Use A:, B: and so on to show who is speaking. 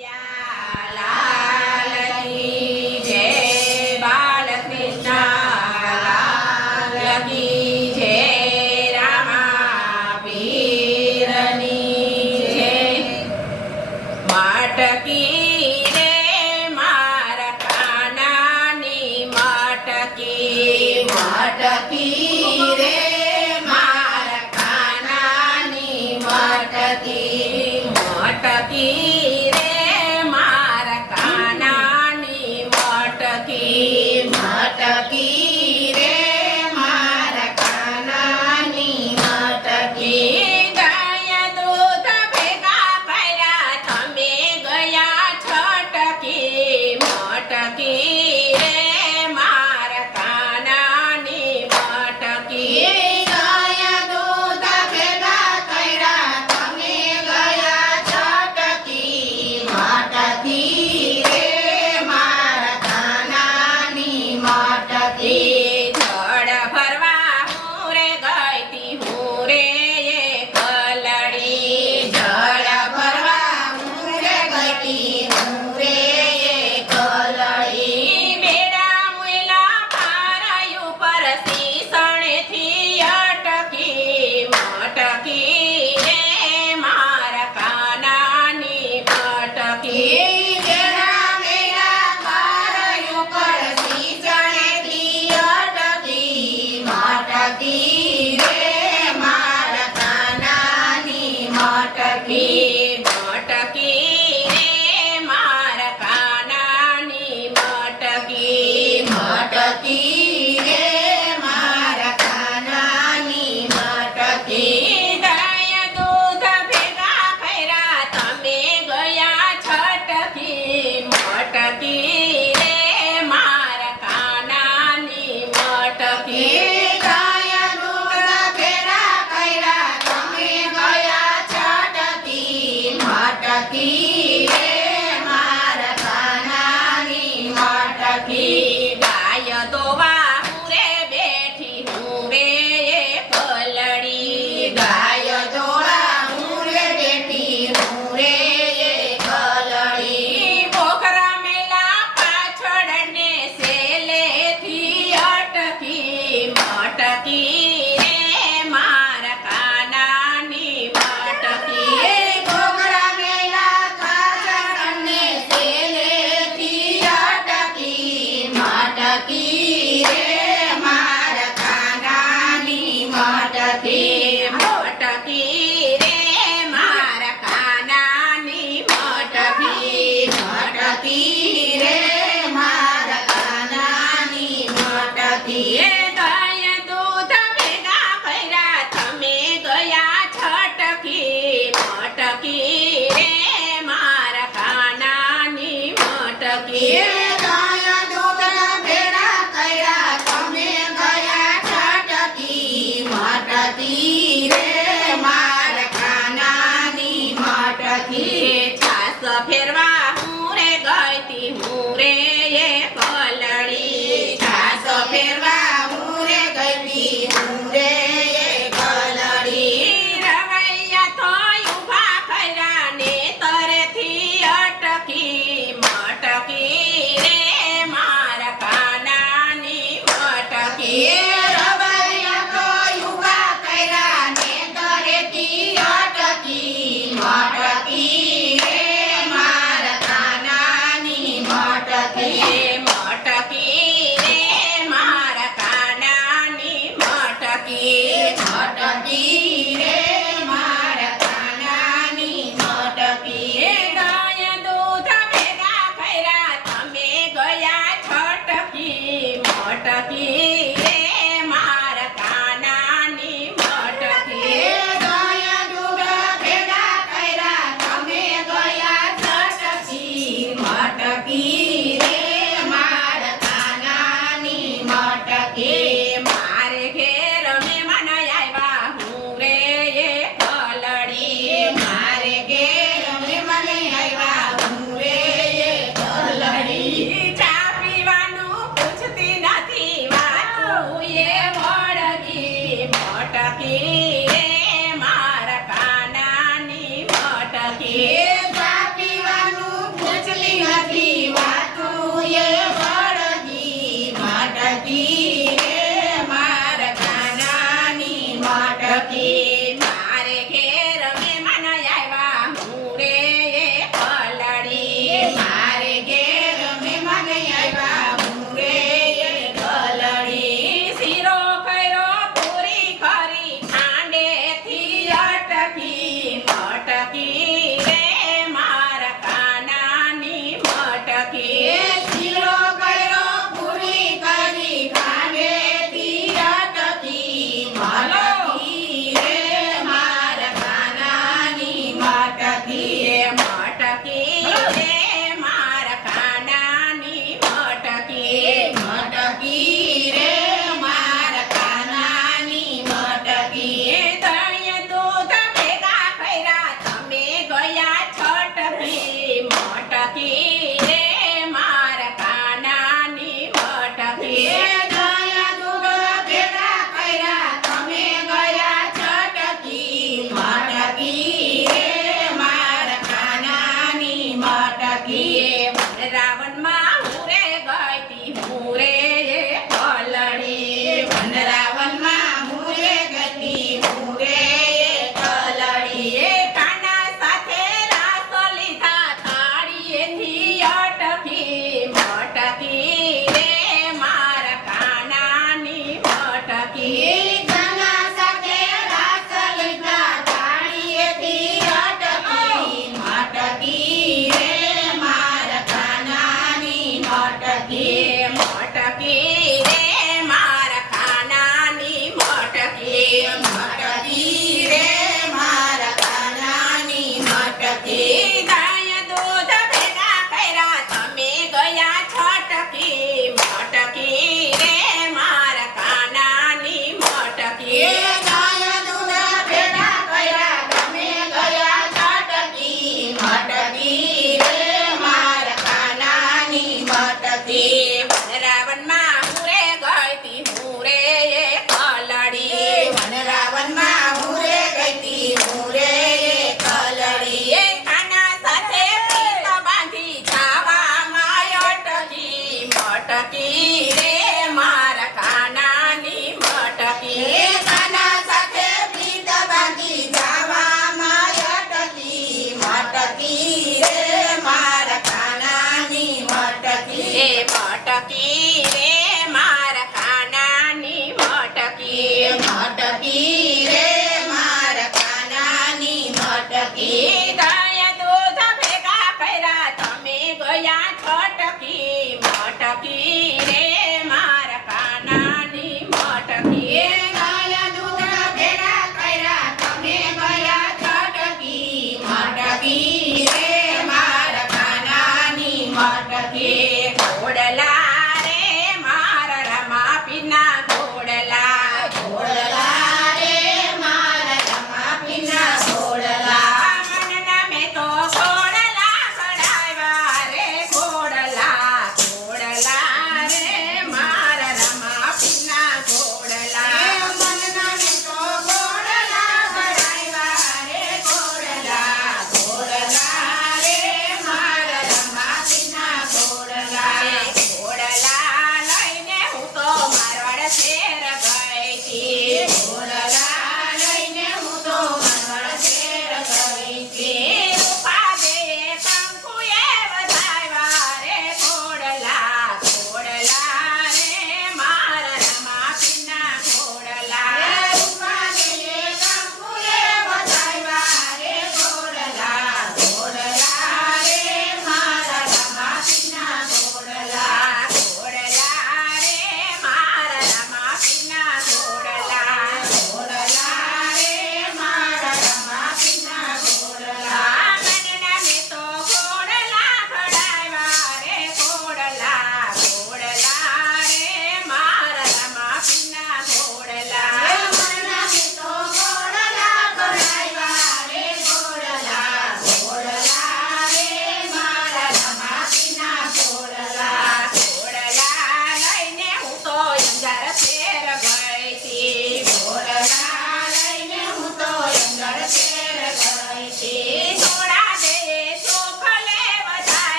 A: yeah. Kataki. રાવણમાં